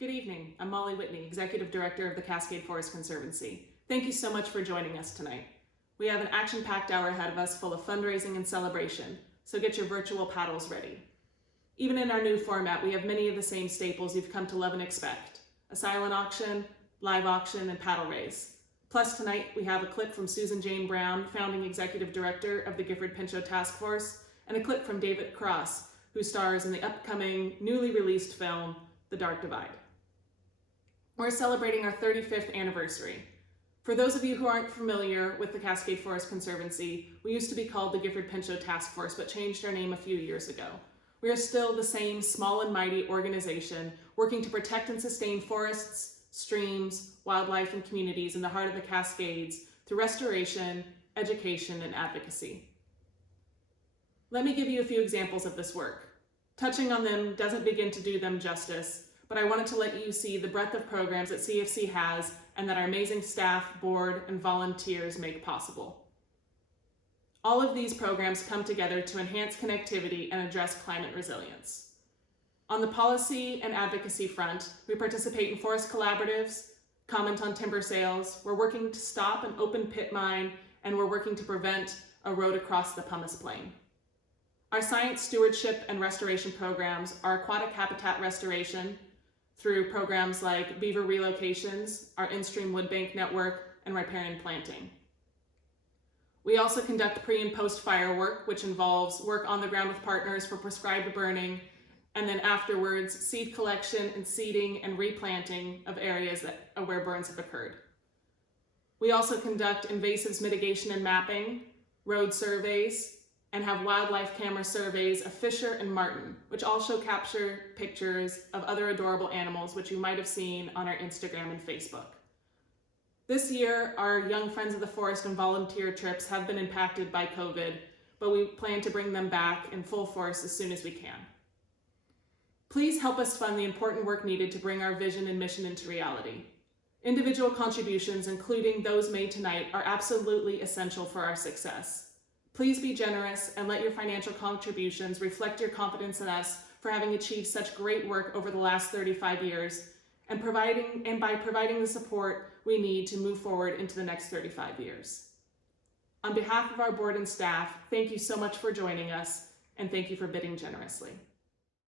Good evening. I'm Molly Whitney, Executive Director of the Cascade Forest Conservancy. Thank you so much for joining us tonight. We have an action-packed hour ahead of us full of fundraising and celebration, so get your virtual paddles ready. Even in our new format, we have many of the same staples you've come to love and expect: a silent auction, live auction, and paddle race. Plus tonight, we have a clip from Susan Jane Brown, Founding Executive Director of the Gifford Pinchot Task Force, and a clip from David Cross, who stars in the upcoming, newly released film, The Dark Divide. We're celebrating our 35th anniversary. For those of you who aren't familiar with the Cascade Forest Conservancy, we used to be called the Gifford Pinchot Task Force, but changed our name a few years ago. We are still the same small and mighty organization working to protect and sustain forests, streams, wildlife, and communities in the heart of the Cascades through restoration, education, and advocacy. Let me give you a few examples of this work. Touching on them doesn't begin to do them justice, but I wanted to let you see the breadth of programs that CFC has and that our amazing staff, board, and volunteers make possible. All of these programs come together to enhance connectivity and address climate resilience. On the policy and advocacy front, we participate in forest collaboratives, comment on timber sales, we're working to stop an open pit mine, and we're working to prevent a road across the pumice plain. Our science stewardship and restoration programs are aquatic habitat restoration through programs like beaver relocations, our in-stream wood bank network, and riparian planting. We also conduct pre- and post-fire work, which involves work on the ground with partners for prescribed burning, and then afterwards, seed collection and seeding and replanting of areas where burns have occurred. We also conduct invasives mitigation and mapping, road surveys, and have wildlife camera surveys of fisher and marten, which also capture pictures of other adorable animals, which you might have seen on our Instagram and Facebook. This year, our Young Friends of the Forest and volunteer trips have been impacted by COVID, but we plan to bring them back in full force as soon as we can. Please help us fund the important work needed to bring our vision and mission into reality. Individual contributions, including those made tonight, are absolutely essential for our success. Please be generous and let your financial contributions reflect your confidence in us for having achieved such great work over the last 35 years and by providing the support we need to move forward into the next 35 years. On behalf of our board and staff, thank you so much for joining us, and thank you for bidding generously.